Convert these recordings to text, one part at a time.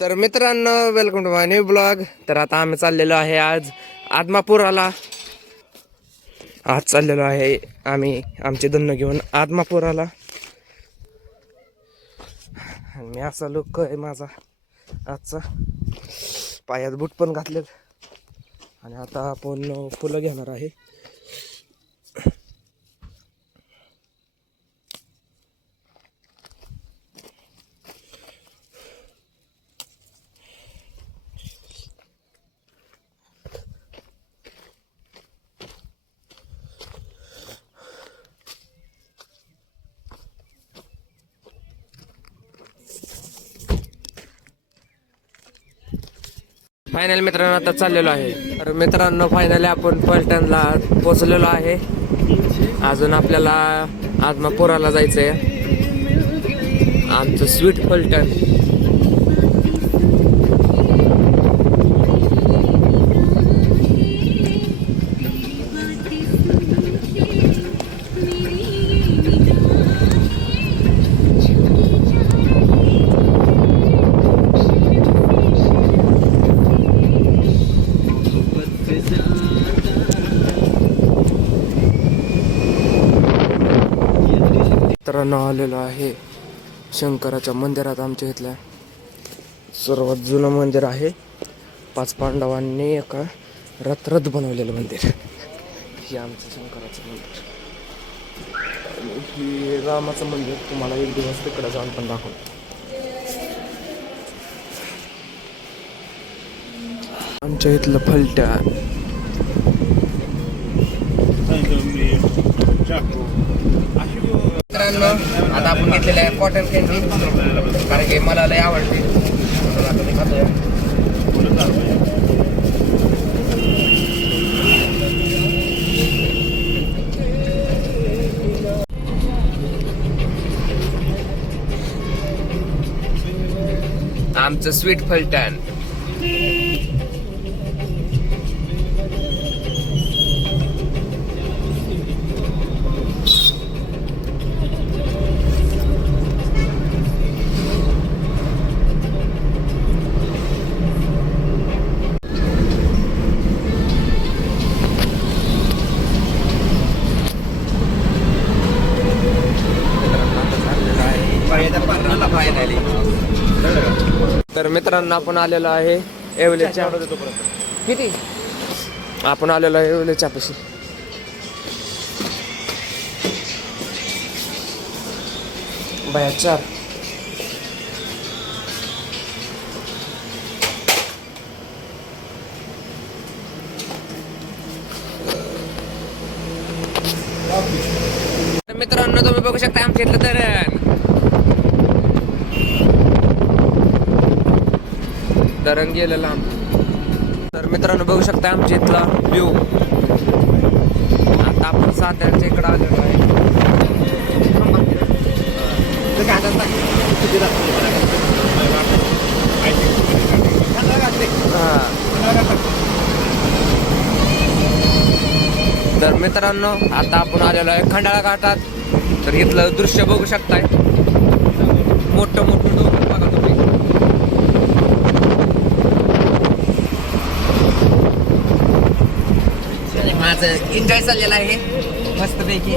तर मित्रांनो, welcome to my new blog. तर आता आम्ही चाललेलो आहे आज आदमापुराला. आज चाललेलो आहे आम्ही आमचे धन्न घेऊन आदमापुराला. मी असा लुक आहे माझा आजचा. पायात बूट पण घातलेत आणि आता आपण फुलं घेणार आहे. फायनल मित्रांनो आता चाललेलो आहे. तर मित्रांनो फायनली आपण पलटणला पोचलेलो आहे. अजून आपल्याला आदमापुराला जायचंय. आमचं स्वीट पलटण. मित्रांनो आलेलो आहे शंकराच्या मंदिरात. आमच्या इथल्या सर्वात जुनं मंदिर आहे. 5 पांडवांनी एका रथरथ बनवलेलं मंदिर. हे आमचं शंकराचं मंदिर. आणि हे रामाचं मंदिर. तुम्हाला एक दिवस तिकडे जाऊन पण दाखवतो. आमच्या इथलं फलटण. मित्रांनो आता आपण घेतलेलं आहे कॉटन कॅन्डी, कारण की मला लय आवडते. आता ते खातोय. आमचं स्वीट फलटण. तर मित्रांनो आपण आलेलो आहे येवलेच्या. किती आपण आलेलो आहे येवलेच्या पाशी. बाया 4. मित्रांनो तुम्ही बघू शकता आमच्या इथलं धरण गेलं लांब. तर मित्रांनो बघू शकता आमच्या इथला व्ह्यू. आता आपण साताऱ्याच्या इकडे आलेलो आहे. तर मित्रांनो आता आपण आलेलो आहे खंडाळा घाटात. तर इथलं दृश्य बघू शकताय. मोठं मोठं डोंगर बघा तुम्ही. माझं एन्जॉय चाललेलं आहे मस्तपैकी.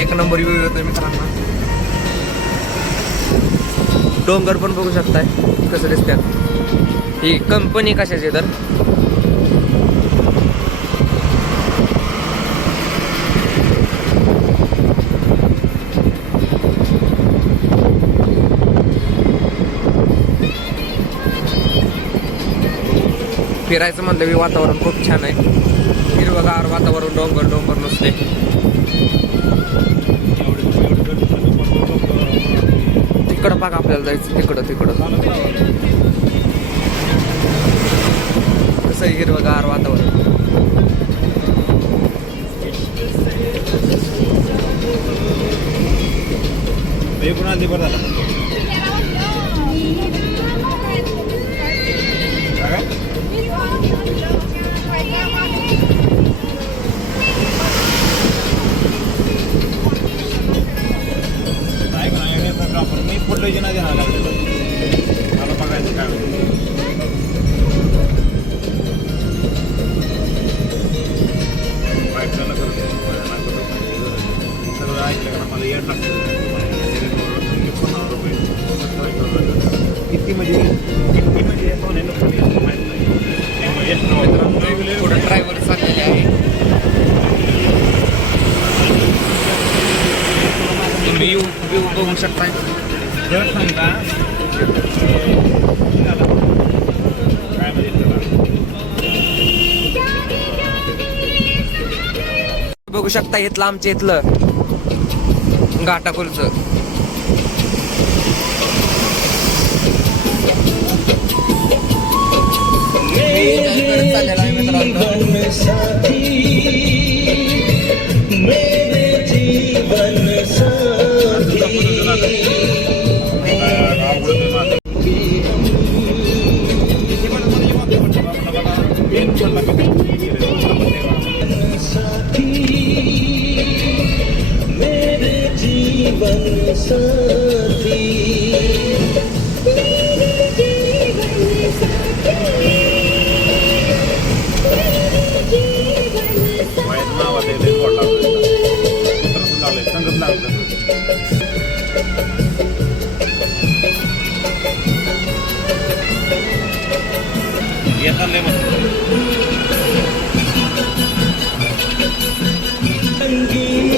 एक नंबर व्ह्यू येतोय मित्रांनो. डोंगर पण बघू शकताय कसं दिसतात. ही कंपनी कशाची तर फिरायचं म्हणलं की वातावरण खूप छान आहे. हिरवगार वातावरण. डोंगर डोंगर नुसते. तिकडं बघा आपल्याला जायचं. तिकडं कसं हिरवगार वातावरण. पडलोची नाही देणार मला बघायचं काय होतं. बाईकला करत सगळं ऐकलं का मला येत लागतं. 15 रुपये किती म्हणजे माहीत नाही. पुढे ड्रायव्हर चाललेले आहे. तुम्ही व्ह्यू बघू शकताय. जर सांगता काय बघू शकता इथलं आमच्या इथलं घाटाकुलचं. चाललेला आहे मित्रांनो.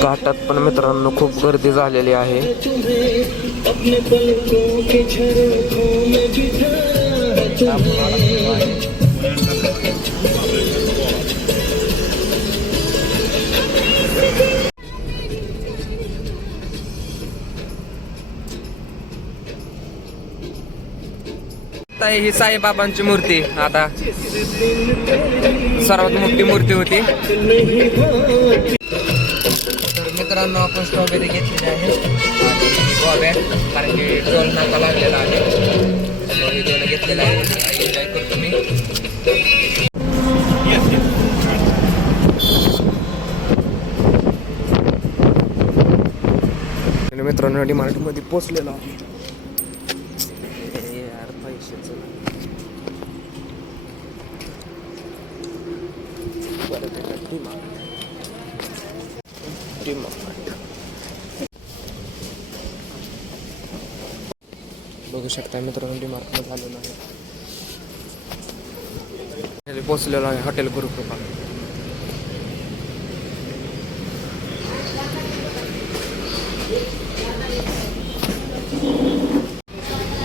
घाटात पण मित्रांनो खूप गर्दी झालेली आहे. ही साईबाबांची मूर्ती आता सर्वात मोठी मूर्ती होती. तर मित्रांनो आपण स्ट्रॉबेरी घेतलेली आहे आणि गोव्या, कारण की टोल नाका लागलेला आहे. स्ट्रॉबेरी दोन घेतलेला आहे. एन्जॉय करतो मी. मित्रांनो DMart मध्ये पोचलेलो आहे. बघू शकता मित्रांनो DMart मध्ये झालेलं आहे. पोचलेलो आहे हॉटेल गुरुकृपा.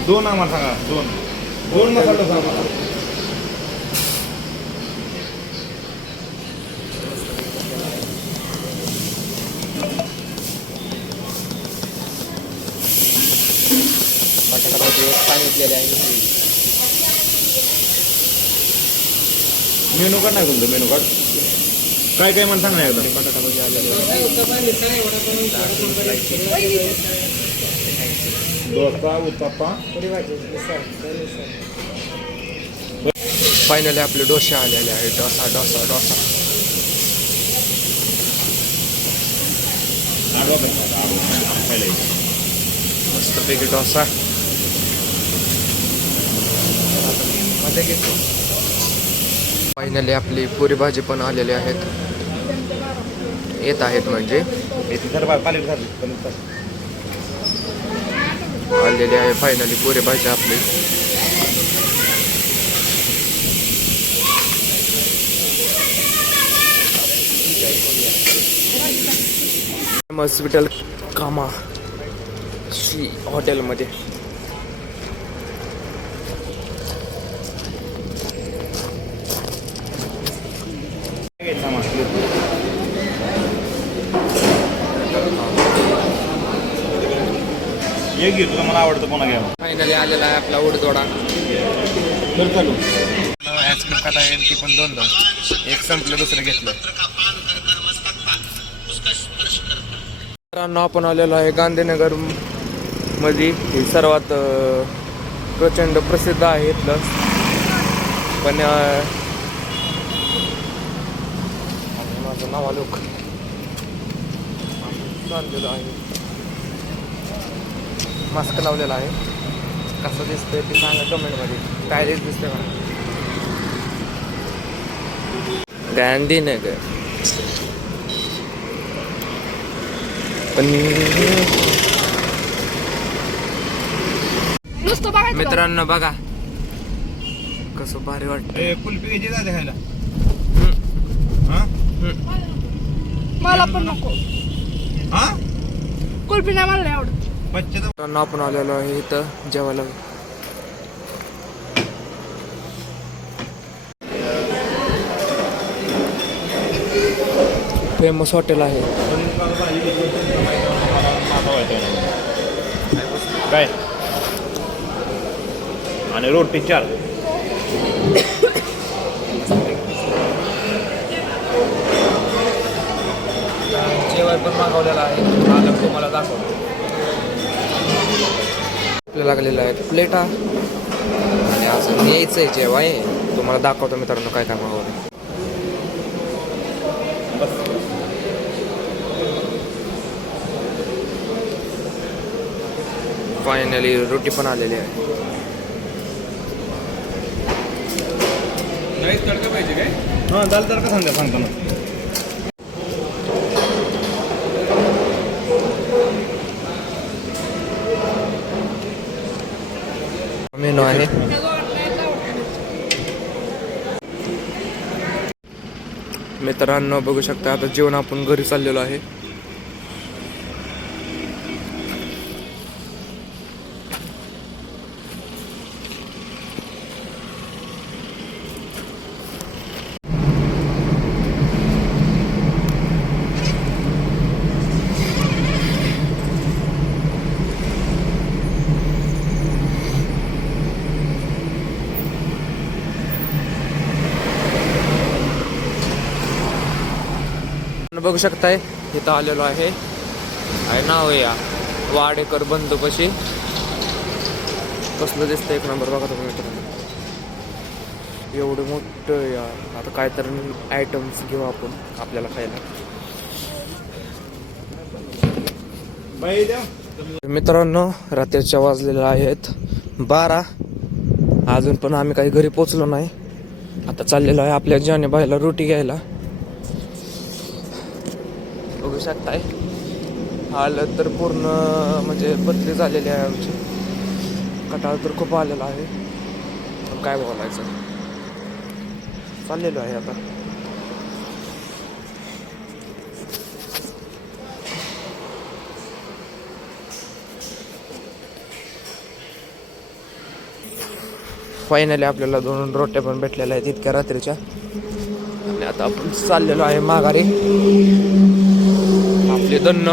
दोन आम्हाला सांगा. दोन मसाला सांगा. सांगितलेले आहे. मेनू कार्ड नाही तुमचं. मेनू कार्ड काय काय म्हणता नाही एकदा. बटाटा भजी आलेले डोसा उत्तप्पा. फायनली आपले डोसे आलेले आहे. डोसा डोसा डोसा मस्तपैकी डोसा. फायनली आपली पुरी भाजी पण आलेली आहेत. येत आहेत म्हणजे आलेली आहे फायनली पुरी भाजी आपली. हॉस्पिटल कामा श्री हॉटेलमध्ये एक घे तुला. मला आवडतं कोणा घ्यावं. फायनली आलेला आहे आपला उडदोडा. तर चालू आईस्क्रीम खाता येईल ती पण 2-2. एक संपलं दुसरं घेतलं. मित्रांनो आपण आलेलो आहे गांधीनगर मध्ये. ही सर्वात प्रचंड प्रसिद्ध आहे इथलं. पण माझं नाव लोक चाललेलं आहे. मास्क लावलेला आहे. कसं दिसतंय ते सांगा कमेंटमध्ये. स्टायलिश दिसतंय मला. गांधीनगर पण मित्रांनो बघा कसं भारी वाटतं. कुल्फी घ्यायची जाते खायला. मला पण नको. हा कुल्फी नाही मला आवडत. मित्रांनो आपण आलेलो आहे इथं जेवायला. फेमस हॉटेल आहे. काय आणि रोटी 4. जेवण पण मागवलेलं आहे. आता तुम्हाला दाखवतो. आपल्याला लागलेलं आहे प्लेटा आणि असं न्यायचं आहे जेव्हा आहे. तुम्हाला दाखवतो मित्रांनो काय काय मागवलं. फायनली रोटी पण आलेली आहे. तडका पाहिजे काय? हां दाल तडका सांगतो ना. मेनू आहे. मित्रांनो बघू शकता आता जेवण आपण घरी चाललेलो आहे. बघू शकताय इथं आलेलो आहे. नाव आहे या वाडेकर बंधूपाशी. कसलं दिसतं एक नंबर बघा तुम्ही मित्रांनो. एवढं मोठं यार. आता काय तर आयटम्स घेऊ आपण आपल्याला खायला. मित्रांनो रात्रीच्या वाजलेल्या आहेत 12. अजून पण आम्ही काही घरी पोचलो नाही. आता चाललेलो आहे आपल्या जाने बाईला रोटी घ्यायला. बघू शकताय हालत तर पूर्ण म्हणजे बदली झालेली आहे आमची. कटाळ तर खूप आलेला आहे. पण काय बोलायचं. चाललेलो आहे आता. फायनली आपल्याला 2 रोट्या पण भेटलेल्या आहेत इतक्या रात्रीच्या. आणि आता आपण चाललेलो आहे माघारी. आपले 2